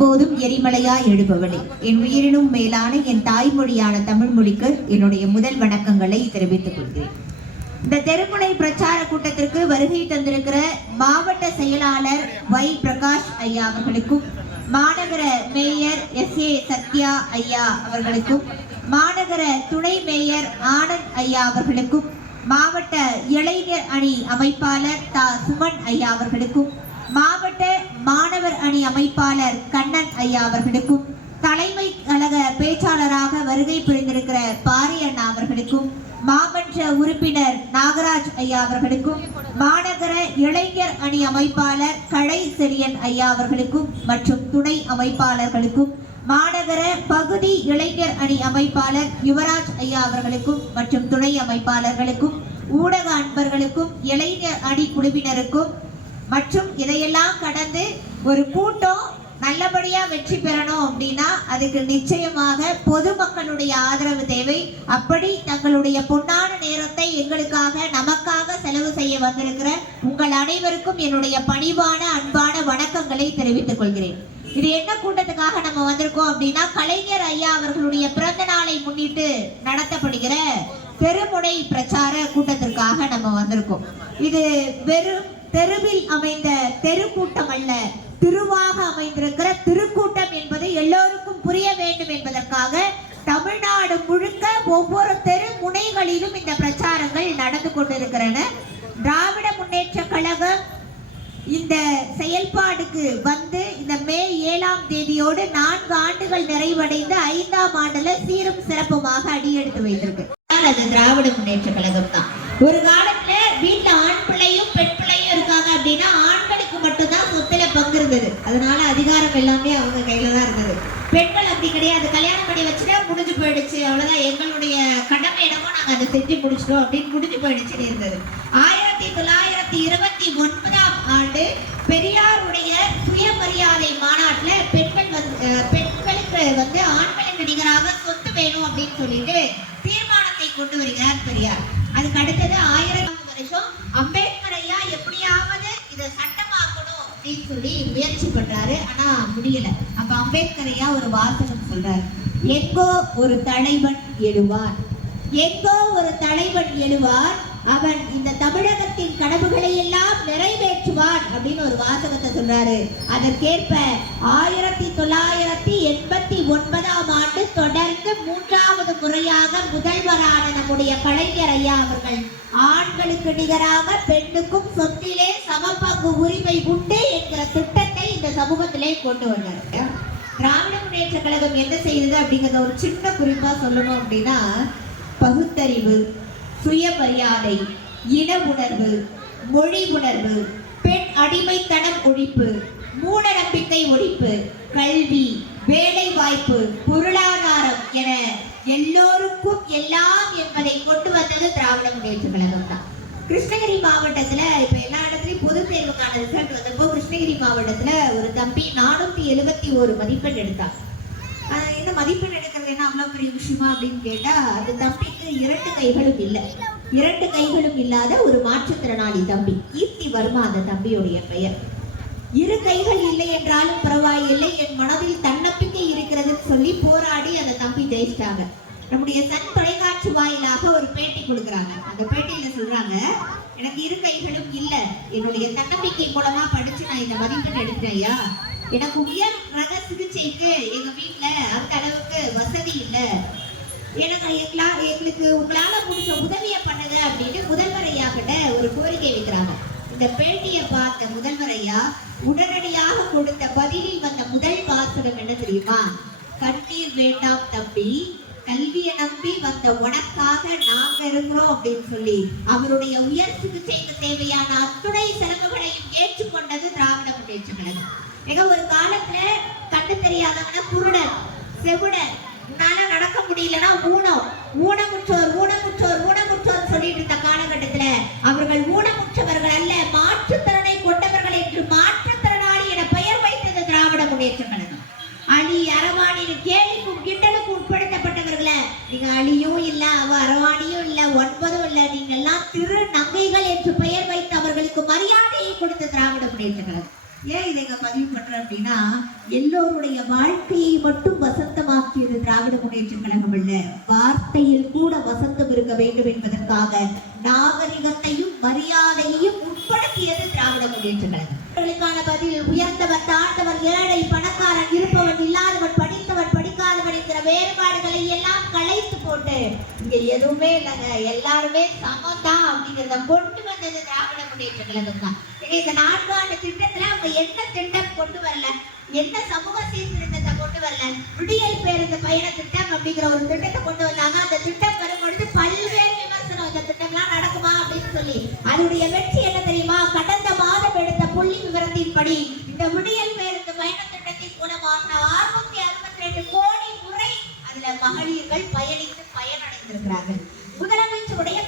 போதும் எரிமலையா எழுபவளே, என் உயிரினும் மேலான என் தாய்மொழியான தமிழ் மொழிக்கு என்னுடைய முதல் வணக்கங்களை தெரிவித்துக் கொள்கிறேன். இந்த தெருமுனை பிரச்சார கூட்டத்திற்கு வருகை தந்திருக்கிற மாவட்ட செயலாளர் வை பிரகாஷ் ஐயா அவர்களுக்கும், மாநகர மேயர் SA சத்யா ஐயா அவர்களுக்கும், மாநகர துணை மேயர் ஆனந்த் ஐயா அவர்களுக்கும், மாவட்ட இளைஞர் அணி அமைப்பாளர் சுமன் ஐயா அவர்களுக்கும், மாவட்ட மாணவர் அணி அமைப்பாளர் கண்ணன் ஐயா அவர்களுக்கும், தலைமை கழக பேச்சாளராக வருகை புரிந்திருக்கிற பாரி அண்ணா அவர்களுக்கும், மாமன்ற உறுப்பினர் நாகராஜ் ஐயா அவர்களுக்கும், மாநகர இளைஞர் அணி அமைப்பாளர் கலை செலியன் ஐயா அவர்களுக்கும் மற்றும் துணை அமைப்பாளர்களுக்கும், மாநகர பகுதி இளைஞர் அணி அமைப்பாளர் யுவராஜ் ஐயா அவர்களுக்கும் மற்றும் துணை அமைப்பாளர்களுக்கும், ஊடக அன்பர்களுக்கும், இளைஞர் அணி குழுவினருக்கும் மற்றும் இதையெல்லாம் கடந்து ஒரு கூட்டம் நல்லபடியா வெற்றி பெறணும் அப்படின்னா அதுக்கு நிச்சயமாக பொதுமக்களுடைய ஆதரவு தேவை. அப்படி தங்களுடைய பொன்னான நேரத்தை எங்களுக்காக நமக்காக செலவு செய்ய வந்திருக்கிற உங்கள் அனைவருக்கும் என்னுடைய பணிவான அன்பான வணக்கங்களை தெரிவித்துக் கொள்கிறேன். இது என்ன கூட்டத்துக்காக நம்ம வந்திருக்கோம் அப்படின்னா, கலைஞர் ஐயா அவர்களுடைய பிறந்த நாளை முன்னிட்டு நடத்தப்படுகிற தெருமுனை பிரச்சார கூட்டத்திற்காக நம்ம வந்திருக்கோம். இது வெறும் தெருவில் அமைந்த தெருக்கூட்டம் அல்ல, திருவாக அமைந்திருக்கிற திருக்கூட்டம் என்பது எல்லோருக்கும் புரிய வேண்டும் என்பதற்காக தமிழ்நாடு முழுக்க ஒவ்வொரு தெரு முனைகளிலும் இந்த பிரச்சாரங்கள் நடந்து கொண்டிருக்கிறன. திராவிட முன்னேற்ற கழகம் இந்த செயல்பாடுக்கு வந்து இந்த மே 7ஆம் தேதியோடு 4 ஆண்டுகள் நிறைவடைந்து 5ஆம் ஆண்டுல சீரும் சிறப்புமாக அடியெடுத்து வைத்திருக்கு. அது திராவிட முன்னேற்ற கழகம் தான். ஒரு காலத்துல வீட்டுல ஆண் பிள்ளையும் பெண் பிள்ளையும் இருக்காங்க அப்படின்னா ஆண்களுக்கு மட்டும்தான் சொத்துல பங்கு இருந்தது. அதனால அதிகாரம் எல்லாமே அவங்க கையில தான் இருந்தது. பெண்கள் அப்படி கிடையாது. கல்யாணம் பண்ணி வச்சுட்டா முடிஞ்சு போயிடுச்சு, அவ்வளவுதான், எங்களுடைய கடமை இடமோ நாங்க அதை செஞ்சு முடிச்சிட்டோம் அப்படின்னு முடிஞ்சு போயிடுச்சுன்னு இருந்தது. 1929ஆம் ஆண்டு பெரியாருடைய சுயமரியாதை மாநாட்டுல பெண்களுக்கு வந்து ஆண்களுக்கு நிகராக சொத்து வேணும் அப்படின்னு சொல்லிட்டு தீர்மானத்தை கொண்டு வருகிறார் பெரியார். அதுக்கு அடுத்தது 1000ஆம் வருஷம் அம்பேத்கர் ஐயா எப்படியாவது இதை சட்டமாக்கணும் அப்படின்னு சொல்லி முயற்சி பண்றாரு. ஆனா முடியல. அப்ப அம்பேத்கர் ஐயா ஒரு வாசகம் சொல்றாரு, எங்கோ ஒரு தலைவன் எழுவார், எங்கோ ஒரு தலைவன் எழுவார், அவன் இந்த தமிழகத்தின் கனவுகளை எல்லாம் நிறைவேற்றுவான் அப்படின்னு ஒரு வாசகத்தை சொல்றாரு. அதற்கேற்ப 1989ஆம் ஆண்டு தொடர்ந்து 3வது முறையாக முதல்வரான நம்முடைய கலைஞர் ஐயா அவர்கள் ஆண்களுக்கு நிகராக பெண்ணுக்கும் சொத்திலே சமபங்கு உரிமை உண்டு என்கிற திட்டத்தை இந்த சமூகத்திலே கொண்டு வந்தார். திராவிட முன்னேற்ற கழகம் என்ன செய்தது அப்படிங்கிறத ஒரு சின்ன குறிப்பா சொல்லணும் அப்படின்னா, பகுத்தறிவு, சுயமரியாதை, இன உணர்வு, மொழி உணர்வு, பெண் அடிமைத்தனம் ஒழிப்பு, மூட நம்பிக்கை ஒழிப்பு, கல்வி, வேலை வாய்ப்பு, பொருளாதாரம் என எல்லோருக்கும் எல்லாம் என்பதை கொண்டு வந்தது திராவிட முன்னேற்ற கழகம் தான். கிருஷ்ணகிரி மாவட்டத்துல இப்ப எல்லா இடத்துலயும் பொது தேர்வுக்கான ரிசல்ட் வந்தப்போ கிருஷ்ணகிரி மாவட்டத்துல ஒரு தம்பி 471 மதிப்பெண் எடுத்தார். என்ன மதிப்பெண் எடுக்கிறது என்ன அவ்வளவு பெரிய விஷயமா அப்படின்னு கேட்டா, அந்த தம்பிக்கு 2 கைகளும் இல்லை. 2 கைகளும் இல்லாத ஒரு மாற்றுத்திறனாளி தம்பி, கீர்த்தி வர்மா அந்த தம்பியுடைய பெயர். 2 கைகள் இல்லை என்றாலும் பரவாயில்லை, என் மனதில் தன்னம்பிக்கை இருக்கிறதுன்னு சொல்லி போராடி அந்த தம்பி ஜெயிச்சிட்டாங்க. நம்முடைய சன் தொலைக்காட்சி வாயிலாக ஒரு பேட்டி கொடுக்குறாங்க. அந்த பேட்டியில சொல்றாங்க, எனக்கு 2 கைகளும் இல்லை, என்னுடைய தன்னம்பிக்கை மூலமா படிச்சு நான் இந்த மதிப்பெண் எடுத்தேன் ஐயா. எனக்கு உயர் ரக சிகிச்சைக்கு எங்க வீட்டுல அந்த அளவுக்கு வசதி இல்லை, எங்களுக்கு உங்களால முடிஞ்ச உதவியை பண்ணுங்க அப்படின்னு முதல்வர் ஐயா கிட்ட ஒரு கோரிக்கை வைக்கிறாங்க. இந்த பேட்டியை பார்த்த முதல்வர் ஐயா உடனடியாக கொடுத்த பதிலில் வந்த முதல் வாசகம் என்ன தெரியுமா? கண்ணீர் வேண்டாம் தம்பி, கல்வியை நம்பி வந்த உனக்காக நாங்க இருக்கிறோம் அப்படின்னு சொல்லி அவருடைய உயர் சிகிச்சைக்கு தேவையான அத்துணை செலவுகளையும் ஏற்றுக்கொண்டது திராவிட முன்னேற்ற கழகம். ஒரு காலத்துல கண்ணு தெரியாதவன குருடன், செவுடன், உன்னால நடக்க முடியலன்னா ஊனமுற்றோர் சொல்லிட்டு இருந்த காலகட்டத்துல அவர்கள் ஊனமுற்றவர்கள் அல்ல, மாற்றுத்திறனை கொண்டவர்கள் என்று மாற்றுத்திறனாளி என பெயர் வைத்தது திராவிட முன்னேற்ற கழகம். அலி அரவானின் கேலிக்கும் கிண்டலுக்கும் உட்படுத்தப்பட்டவர்களை நீங்க அலியோ வீரமும் இல்ல, அரவாணியும் இல்ல, ஒன்பதும் இல்ல. நீங்க எல்லாம் திரு நங்கைகள் என்று பெயர் வைத்து அவர்களுக்கு மரியாதையை கொடுத்த திராவிட முன்னேற்ற கழகம். ஏன் இதை பதிவு பண்றேன் அப்படின்னா, எல்லோருடைய வாழ்க்கையை மட்டும் வசந்தமாக்கியது திராவிட முன்னேற்ற கழகம் இல்ல, வார்த்தையில் கூட வசந்தம் இருக்க வேண்டும் என்பதற்காக நாகரிகத்தையும் மரியாதையையும் உட்படுத்தியது திராவிட முன்னேற்ற கழகம். பதில் உயர்ந்தவர், தாழ்ந்தவர், ஏழை, பணக்காரன், இருப்பவன், இல்லாதவன், படித்தவன், படிக்காதவன் என்கிற வேறுபாடுகளை எல்லாம் களைத்து போட்டு இங்க எதுவுமே இல்லைங்க, எல்லாருமே சமம்தான் அப்படிங்கிறத கொண்டு வந்தது திராவிட முன்னேற்ற கழகம் தான். இந்த 4 ஆண்டு திட்டத்துல அவங்க என்ன திட்டம் கொண்டு வரல, என்ன சமூக சீர்திருத்தத்தை கொண்டு வரல. விடியல் பேருந்து பயண திட்டம் அப்படிங்கிற ஒரு திட்டத்தை கொண்டு வந்தாங்க. அந்த திட்டம் வரும் பொழுது பல்வேறு விமர்சனம், இந்த திட்டம்லாம் நடக்குமா அப்படின்னு சொல்லி. அதனுடைய வெற்றி என்ன தெரியுமா? கடந்த மாதம் எடுத்த புள்ளி விவரத்தின்படி இந்த விடியல் பேருந்து பயண திட்டத்தின் மூலமாக 662 கோடி முறை அதுல மகளிர்கள் பயணித்து பயனடைந்திருக்கிறார்கள். முதலமைச்சருடைய